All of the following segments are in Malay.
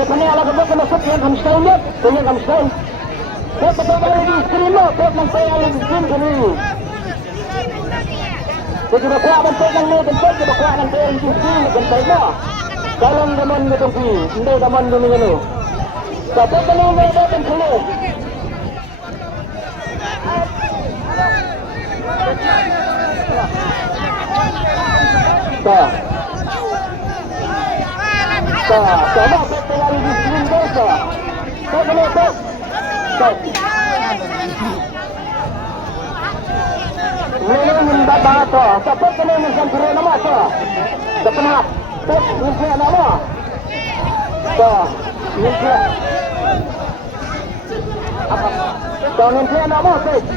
Kaya ala ka ba masuk yang Hamstein niya? Kaya Hamstein. Kaya patay lagi screen mo. Kaya magpaya lagi screen kami. Kaya makuha man tayo ng mga gantay. Kaya makuha ng tayo yung screen na gantay mo. Kalang naman mo itong screen. Hindi naman mo yung ano. Kapag ka lang mga dating kulo. Sama pwede lagi di screen ko sa pwede na ito ngayon yung baba ito sa pwede na yung sentro naman ito sa panahap pwede yung siya naman ito yung siya ito yung siya naman pwede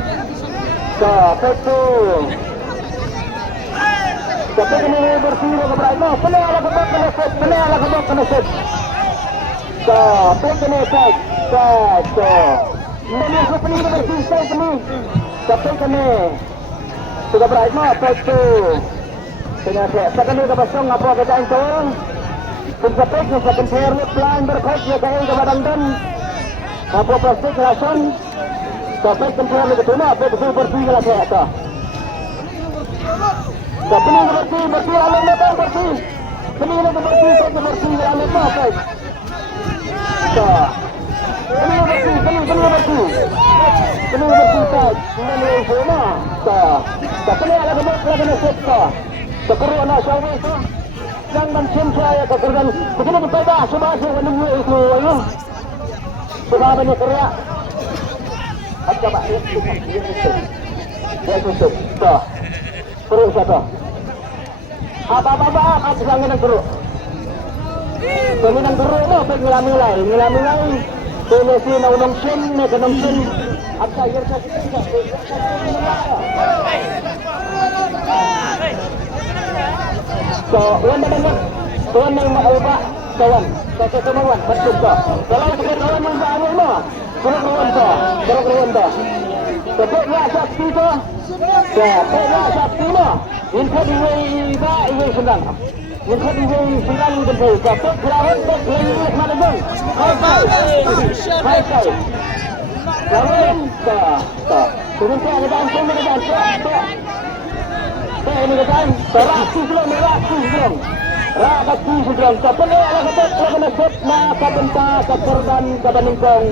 ito pwede Kapag ini bersiro ke Brahma, penala ke bawah kena set, penala ke bawah kena set. So, penala set, so. Ini seperti ini bersih set ini. Kapag kena, sudah Brahma, petu. Kena set, sekarang ini kebasong apa kita intern. Pensapek, sekarang fairly plan berkait ya kaya kebadan dan apa plastik lasan. Kapag tempur itu cuma, apa betul bersih lah saya tak. Pening bersih alam datang bersih. Pening bersih alam apa? Pening bersih. Tak. Pening semua. Tak. Pening alam lagi nasib tak. Sekuru anak saya itu. Yang mencium saya kekerjaan. Begini berbeda. Semua saya menunggu itu. Semua banyak kerja. Ada pak. Dia tutup. Tak. Perut siapa? Apa-apa kan sedang nang perut. Peminang perut no pengilamilai. Polisi na unong sin, na kanong sin. At sa yer sa kita. So, wala naman. Tuwan na yung mauba. Kawan. Sa kasunawan. Batsog ka. Kalau kawan yung baano mo. Kurang-kurang ka. Kapag nga sa dito. Kapag nga sa dito. Yung kadiway ba, iway sundang. Yung kadiway sundang gantay. Kapag kailangan ko, kailangan malagon. High. Kawin, turun siya, nagdaan siya, ini nagdaan, rakus lang. Kapag alakabat, laganasot na kabenta, kakardan, kabaningkong,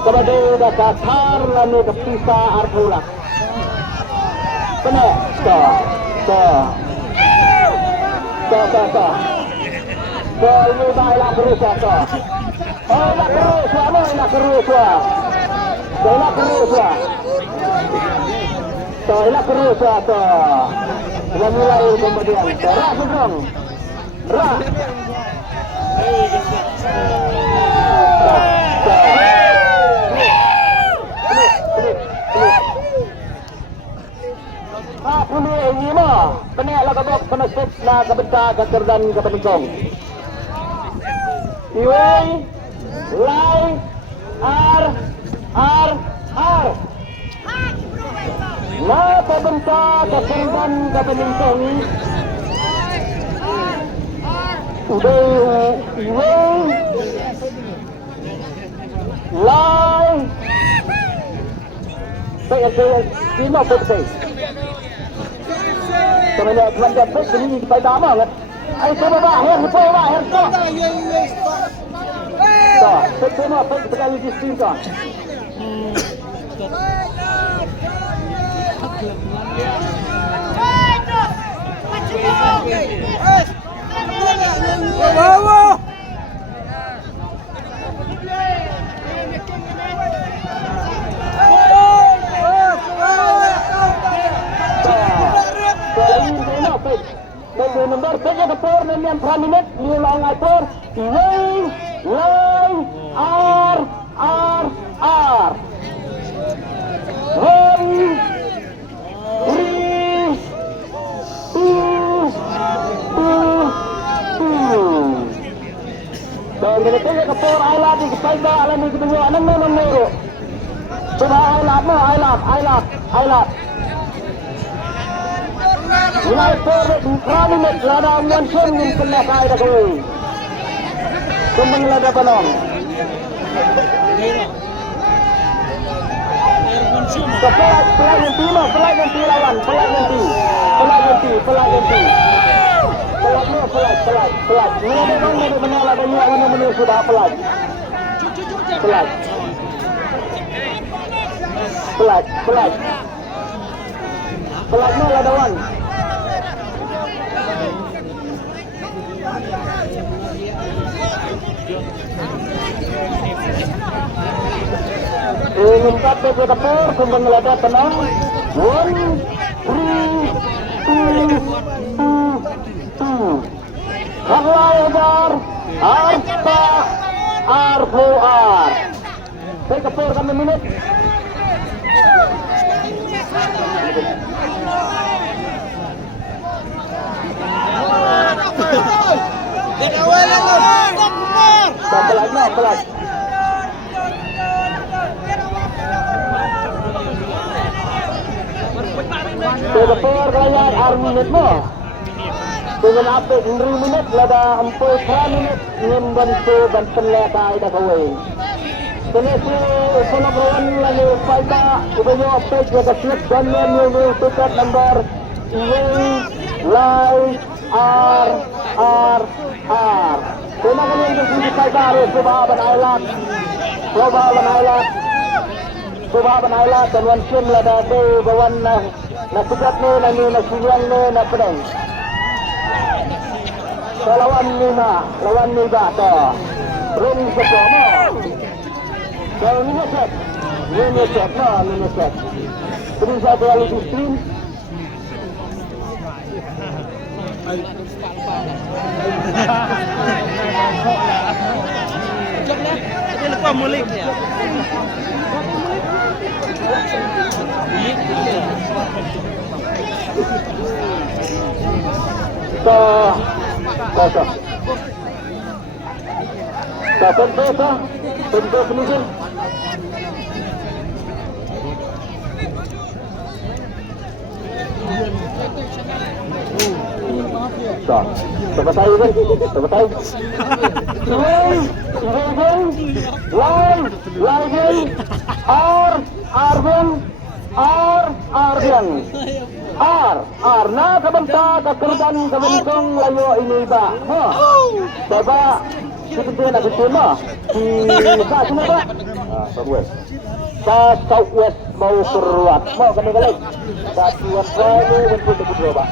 kabadeda, kakar, lanu, kapisa, arpulak. Kena, ini baiklah berusaha Sudah mulai kemudian Ra sedang Ra ini mah penek lah kabok penesip lah kabenta kakerdan kapeningkong iway lai ar la kabenta kakerdan kapeningkong udah iway lai saya lima putih Sebenarnya tuan dapat sini supaya damai kan. Ayo coba bahir kok. Tak, semua pun sekali di sini kan. Nomor saja ketor yang prominent ulang atur lay r dan kita ketor ailat di kepala alam itu dua enam nomor coba ailat Mulai prominent lada amuan sun min kena kaya dah kau. Kumbang lada panong. Pelak nanti mah, pelak nanti lawan, pelak nanti. Pelak. Ini ada bang dari benar ada yang mana sudah pelak. Pelaknya ladawan. Ingin kata ke dapur, kumbang lada tenang. 1, 3, 2, 1. Lebar, Arta, Arfuar. Saya kepur kami minit. Pelat. Saya kepur kalian minit mo. Dengan apa 1 minit lada 4 minit membantu dan penletai dah kawin. Tenesi pelabuhan lagi faida ibu apa jaga slip dan menu tiket number Live R. Terima kasih untuk sini faida Subhaban Ailat dan wansim lada de bawan na sigat ni na sinyal ni na pedang. Lawan ni ba to. Ring sekono. Kalau ni set. Terus ada lagi stream. Jomlah, dia lupa mulik dia. Tentu penuh. Selesai. Na kabanta kakurdan kabantong layo ini ba. Coba kita nak bersama di sana ba? Southwest. Southwest mau keruat. Mau kena galak. Southwest ini untuk kedua ba.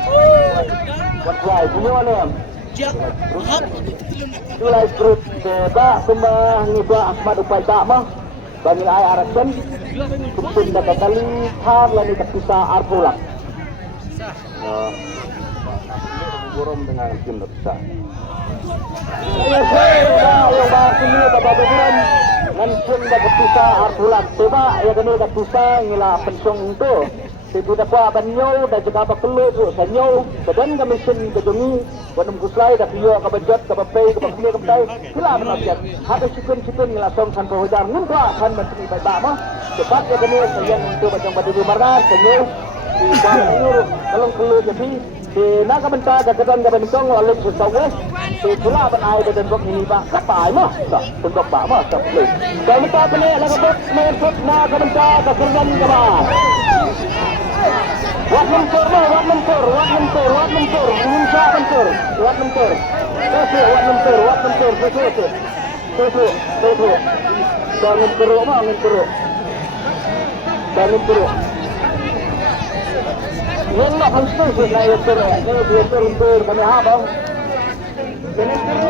Why punya ni? Tulai grup ba sembah ni ba Ahmad Upai tak mah. Bani ai arasan kumpul dah kali har lani kapisa arpulak. Burung dengan tim besar. Yang sini dapat bulan langsung dapat pisah arpulan. Coba ya kena dapat pisah ngila pensong itu. Tidak apa banyo dan juga apa perlu banyo. Kedan kami sin kejungi. Wanam kuslai dah piyo kabajat kabapay kabapay kabapay. Sila menasihat. Ada sikun ngila song san perhujar. Nuntua san menteri baik mah. Cepat ya kena sayang untuk macam batu marah banyo. Kalau perlu jadi nak bentar kedan kabentong oleh Southwest. Itulah penai dan bok ini pak kapai mah. Tunduk pak mah tak boleh. Kalau bentar penek nak bok menyebut nak bentar kedan kabah. Wat mentor. Indonesia mentor. Wat mentor. Sesu. Bangun teruk. Yang nak langsung naik teruk. Ini dia teruk kami habang.